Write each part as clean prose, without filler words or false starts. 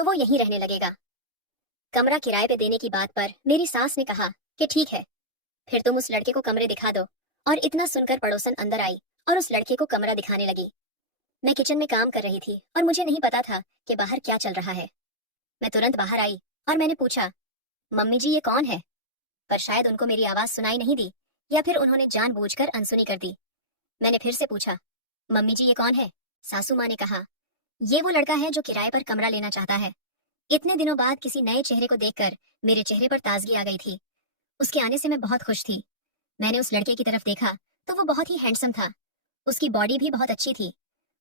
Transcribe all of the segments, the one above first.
तो वो यहीं रहने लगेगा। कमरा किराए पे देने की बात पर मेरी सास ने कहा कि ठीक है, फिर तुम उस लड़के को कमरे दिखा दो। और इतना सुनकर पड़ोसन अंदर आई और उस लड़के को कमरा दिखाने लगी। मैं किचन में काम कर रही थी और मुझे नहीं पता था कि बाहर क्या चल रहा है। मैं तुरंत बाहर आई और मैंने पूछा, मम्मी जी ये कौन है? पर शायद उनको मेरी आवाज सुनाई नहीं दी, या फिर उन्होंने जानबूझकर अनसुनी कर दी। मैंने फिर से पूछा, मम्मी जी ये कौन है? सासू माँ ने कहा, ये वो लड़का है जो किराए पर कमरा लेना चाहता है। इतने दिनों बाद किसी नए चेहरे को देखकर मेरे चेहरे पर ताजगी आ गई थी। उसके आने से मैं बहुत खुश थी। मैंने उस लड़के की तरफ देखा तो वो बहुत ही हैंडसम था। उसकी बॉडी भी बहुत अच्छी थी।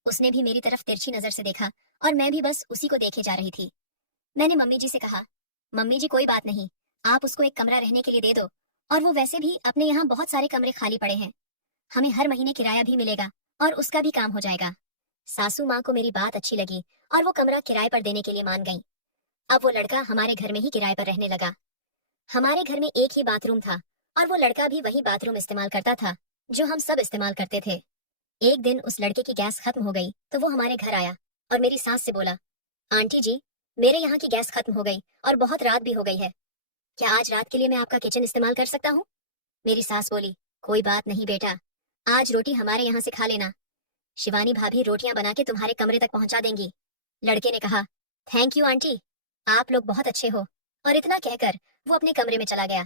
उसने भी मेरी तरफ तिरछी नजर से देखा और मैं भी बस उसी को देखे जा रही थी। मैंने मम्मी जी से कहा, मम्मी जी कोई बात नहीं, आप उसको एक कमरा रहने के लिए दे दो। और वो वैसे भी अपने यहाँ बहुत सारे कमरे खाली पड़े हैं, हमें हर महीने किराया भी मिलेगा और उसका भी काम हो जाएगा। सासू माँ को मेरी बात अच्छी लगी और वो कमरा किराए पर देने के लिए मान गई। अब वो लड़का हमारे घर में ही किराए पर रहने लगा। हमारे घर में एक ही बाथरूम था और वो लड़का भी वही बाथरूम इस्तेमाल करता था जो हम सब इस्तेमाल करते थे। एक दिन उस लड़के की गैस खत्म हो गई तो वो हमारे घर आया और मेरी सास से बोला, आंटी जी, मेरे यहाँ की गैस खत्म हो गई और बहुत रात भी हो गई है, क्या आज रात के लिए मैं आपका किचन इस्तेमाल कर सकता हूँ? मेरी सास बोली, कोई बात नहीं बेटा, आज रोटी हमारे यहाँ से खा लेना, शिवानी भाभी रोटियां बना के तुम्हारे कमरे तक पहुंचा देंगी। लड़के ने कहा, थैंक यू आंटी, आप लोग बहुत अच्छे हो। और इतना कहकर वो अपने कमरे में चला गया।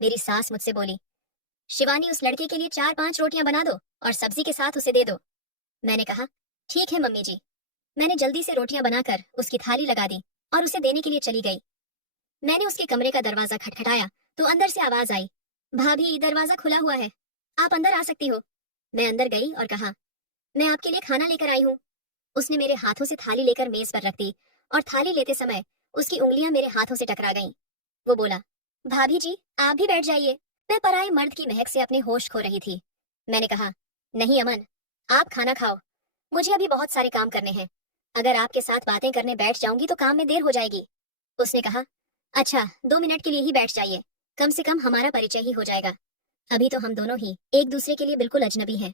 मेरी सास मुझसे बोली, शिवानी उस लड़के के लिए 4-5 रोटियां बना दो और सब्जी के साथ उसे दे दो। मैंने कहा, ठीक है मम्मी जी। मैंने जल्दी से रोटियां बनाकर उसकी थाली लगा दी और उसे देने के लिए चली गई। मैंने उसके कमरे का दरवाजा खटखटाया तो अंदर से आवाज आई, भाभी दरवाजा खुला हुआ है, आप अंदर आ सकती हो। मैं अंदर गई और कहा, मैं आपके लिए खाना लेकर आई हूँ। उसने मेरे हाथों से थाली लेकर मेज पर रख दी और थाली लेते समय उसकी उंगलियां मेरे हाथों से टकरा गईं। वो बोला, भाभी जी आप भी बैठ जाइए। मैं पराए मर्द की महक से अपने होश खो रही थी। मैंने कहा, नहीं अमन, आप खाना खाओ, मुझे अभी बहुत सारे काम करने हैं। अगर आपके साथ बातें करने बैठ जाऊंगी तो काम में देर हो जाएगी। उसने कहा, अच्छा 2 मिनट के लिए ही बैठ जाइए, कम से कम हमारा परिचय ही हो जाएगा। अभी तो हम दोनों ही एक दूसरे के लिए बिल्कुल अजनबी हैं।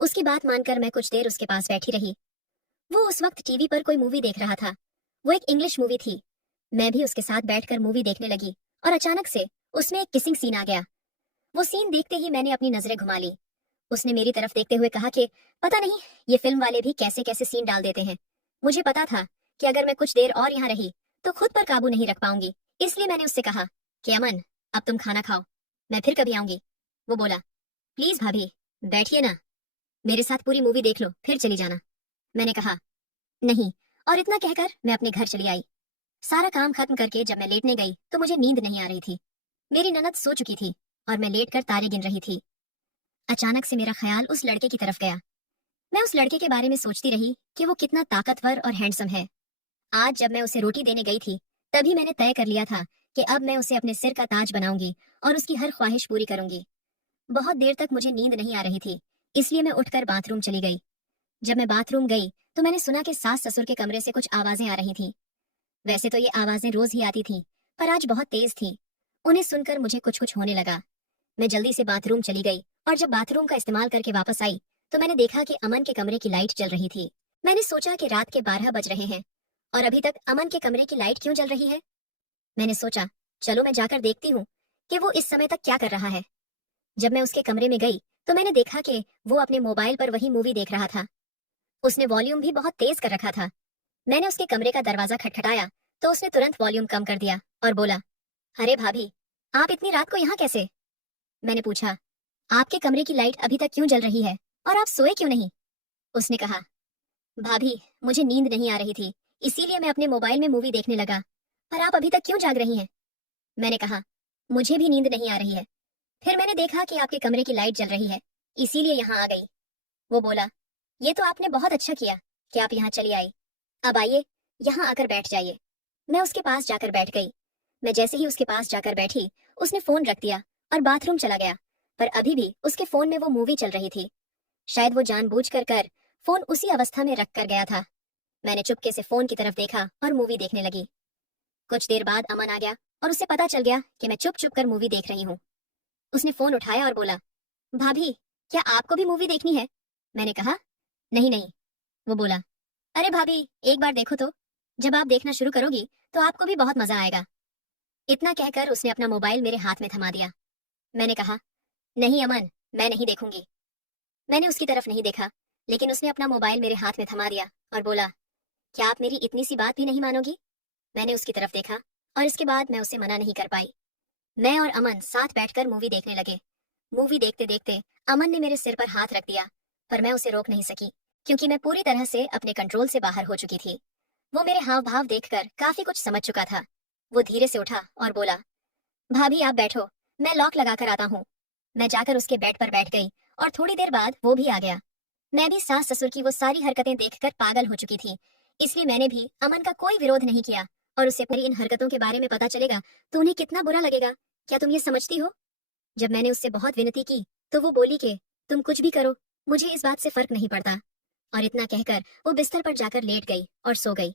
उसकी बात मानकर मैं कुछ देर उसके पास बैठी रही। वो उस वक्त टीवी पर कोई मूवी देख रहा था। वो एक इंग्लिश मूवी थी। मैं भी उसके साथ बैठकर मूवी देखने लगी और अचानक से उसमें एक किसिंग सीन आ गया। वो सीन देखते ही मैंने अपनी नजरें घुमा ली। उसने मेरी तरफ देखते हुए कहा कि पता नहीं ये फिल्म वाले भी कैसे कैसे सीन डाल देते हैं। मुझे पता था कि अगर मैं कुछ देर और यहाँ रही तो खुद पर काबू नहीं रख पाऊंगी, इसलिए मैंने उससे कहा कि अमन अब तुम खाना खाओ, मैं फिर कभी आऊंगी। वो बोला, प्लीज भाभी बैठिए ना, मेरे साथ पूरी मूवी देख लो फिर चली जाना। मैंने कहा, नहीं, और इतना कहकर मैं अपने घर चली आई। सारा काम खत्म करके जब मैं लेटने गई तो मुझे नींद नहीं आ रही थी। मेरी ननद सो चुकी थी और मैं लेटकर तारे गिन रही थी। अचानक से मेरा ख्याल उस लड़के की तरफ गया। मैं उस लड़के के बारे में सोचती रही कि वो कितना ताकतवर और हैंडसम है। आज जब मैं उसे रोटी देने गई थी तभी मैंने तय कर लिया था कि अब मैं उसे अपने सिर का ताज बनाऊंगी और उसकी हर ख्वाहिश पूरी करूंगी। बहुत देर तक मुझे नींद नहीं आ रही थी, इसलिए मैं उठकर बाथरूम चली गई। जब मैं बाथरूम गई तो मैंने सुना कि सास ससुर के कमरे से कुछ आवाजें आ रही थीं। वैसे तो ये आवाजें रोज ही आती थीं, पर आज बहुत तेज थी। उन्हें सुनकर मुझे कुछ कुछ होने लगा। मैं जल्दी से बाथरूम चली गई और जब बाथरूम का इस्तेमाल करके वापस आई तो मैंने देखा कि अमन के कमरे की लाइट जल रही थी। मैंने सोचा कि रात के 12 बज रहे हैं और अभी तक अमन के कमरे की लाइट क्यों जल रही है। मैंने सोचा, चलो मैं जाकर देखती हूँ कि वो इस समय तक क्या कर रहा है। जब मैं उसके कमरे में गई तो मैंने देखा कि वो अपने मोबाइल पर वही मूवी देख रहा था। उसने वॉल्यूम भी बहुत तेज कर रखा था। मैंने उसके कमरे का दरवाजा खटखटाया तो उसने तुरंत वॉल्यूम कम कर दिया और बोला, अरे भाभी, आप इतनी रात को यहाँ कैसे? मैंने पूछा, आपके कमरे की लाइट अभी तक क्यों जल रही है और आप सोए क्यों नहीं? उसने कहा, भाभी मुझे नींद नहीं आ रही थी, इसीलिए मैं अपने मोबाइल में मूवी देखने लगा। पर आप अभी तक क्यों जाग रही हैं? मैंने कहा, मुझे भी नींद नहीं आ रही है, फिर मैंने देखा कि आपके कमरे की लाइट जल रही है, इसीलिए यहाँ आ गई। वो बोला, ये तो आपने बहुत अच्छा किया कि आप यहाँ चली आई। अब आइए, यहाँ आकर बैठ जाइए। मैं उसके पास जाकर बैठ गई। मैं जैसे ही उसके पास जाकर बैठी उसने फोन रख दिया और बाथरूम चला गया। पर अभी भी उसके फोन में वो मूवी चल रही थी। शायद वो जानबूझकर फोन उसी अवस्था में रख कर गया था। मैंने चुपके से फोन की तरफ देखा और मूवी देखने लगी। कुछ देर बाद अमन आ गया और उसे पता चल गया कि मैं चुप चुप कर मूवी देख रही हूँ। उसने फोन उठाया और बोला, भाभी क्या आपको भी मूवी देखनी है? मैंने कहा, नहीं नहीं। वो बोला, अरे भाभी एक बार देखो तो। जब आप देखना शुरू करोगी तो आपको भी बहुत मजा आएगा। इतना कहकर उसने अपना मोबाइल मेरे हाथ में थमा दिया। मैंने कहा, नहीं अमन, मैं नहीं देखूंगी। मैंने उसकी तरफ नहीं देखा, लेकिन उसने अपना मोबाइल मेरे हाथ में थमा दिया और बोला, क्या आप मेरी इतनी सी बात भी नहीं मानोगी? मैंने उसकी तरफ देखा और इसके बाद मैं उसे मना नहीं कर पाई। मैं और अमन साथ बैठकर मूवी देखने लगे। मूवी देखते देखते अमन ने मेरे सिर पर हाथ रख दिया, पर मैं उसे रोक नहीं सकी, क्योंकि मैं पूरी तरह से अपने कंट्रोल से बाहर हो चुकी थी। वो मेरे हाव भाव देखकर काफी कुछ समझ चुका था। वो धीरे से उठा और बोला, भाभी आप बैठो, मैं लॉक लगा कर आता हूँ। मैं जाकर उसके बेड पर बैठ गई और थोड़ी देर बाद वो भी आ गया। मैं भी सास ससुर की वो सारी हरकतें देखकर पागल हो चुकी थी, इसलिए मैंने भी अमन का कोई विरोध नहीं किया। और उसे पूरी इन हरकतों के बारे में पता चलेगा तो उन्हें कितना बुरा लगेगा, क्या तुम ये समझती हो? जब मैंने उससे बहुत विनती की तो वो बोली कि तुम कुछ भी करो, मुझे इस बात से फर्क नहीं पड़ता। और इतना कहकर वो बिस्तर पर जाकर लेट गई और सो गई।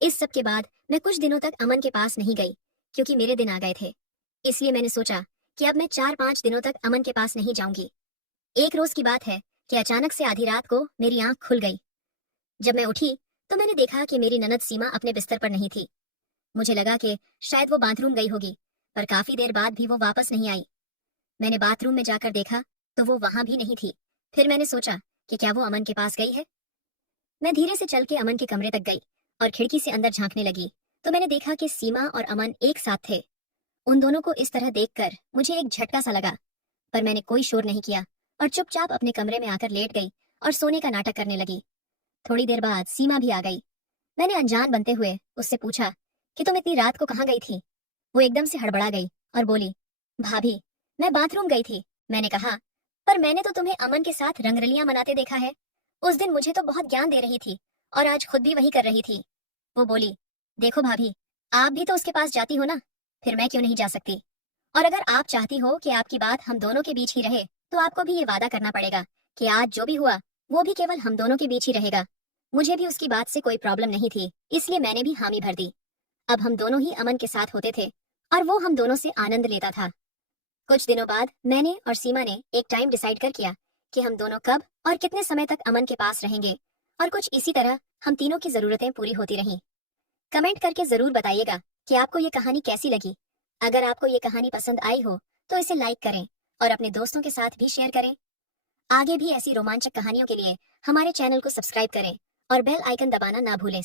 इस सब के बाद मैं कुछ दिनों तक अमन के पास नहीं गई, क्योंकि मेरे दिन आ गए थे। इसलिए मैंने सोचा कि अब मैं 4-5 दिनों तक अमन के पास नहीं जाऊंगी। एक रोज की बात है कि अचानक से आधी रात को मेरी आंख खुल गई। जब मैं उठी तो मैंने देखा कि मेरी ननद सीमा अपने बिस्तर पर नहीं थी। मुझे लगा कि शायद वो बाथरूम गई होगी, पर काफी देर बाद भी वो वापस नहीं आई। मैंने बाथरूम में जाकर देखा तो वो वहां भी नहीं थी। फिर मैंने सोचा कि क्या वो अमन के पास गई है। मैं धीरे से चल के अमन के कमरे तक गई और खिड़की से अंदर झांकने लगी तो मैंने देखा कि सीमा और अमन एक साथ थे। उन दोनों को इस तरह देखकर मुझे एक झटका सा लगा, पर मैंने कोई शोर नहीं किया और चुपचाप अपने कमरे में आकर लेट गई और सोने का नाटक करने लगी। थोड़ी देर बाद सीमा भी आ गई। मैंने अनजान बनते हुए उससे पूछा कि तुम इतनी रात को कहाँ गई थी? वो एकदम से हड़बड़ा गई और बोली, भाभी, मैं बाथरूम गई थी। मैंने कहा, पर मैंने तो तुम्हें अमन के साथ रंगरलियां मनाते देखा है। उस दिन मुझे तो बहुत ज्ञान दे रही थी और आज खुद भी वही कर रही थी। वो बोली, देखो भाभी, आप भी तो उसके पास जाती हो ना, फिर मैं क्यों नहीं जा सकती? और अगर आप चाहती हो कि आपकी बात हम दोनों के बीच ही रहे, तो आपको भी ये वादा करना पड़ेगा कि आज जो भी हुआ वो भी केवल हम दोनों के बीच ही रहेगा। मुझे भी उसकी बात से कोई प्रॉब्लम नहीं थी, इसलिए मैंने भी हामी भर दी। अब हम दोनों ही अमन के साथ होते थे और वो हम दोनों से आनंद लेता था। कुछ दिनों बाद मैंने और सीमा ने एक टाइम डिसाइड कर किया कि हम दोनों कब और कितने समय तक अमन के पास रहेंगे, और कुछ इसी तरह हम तीनों की जरूरतें पूरी होती रहीं। कमेंट करके जरूर बताइएगा कि आपको ये कहानी कैसी लगी। अगर आपको ये कहानी पसंद आई हो तो इसे लाइक करें और अपने दोस्तों के साथ भी शेयर करें। आगे भी ऐसी रोमांचक कहानियों के लिए हमारे चैनल को सब्सक्राइब करें और बेल आइकन दबाना ना भूलें।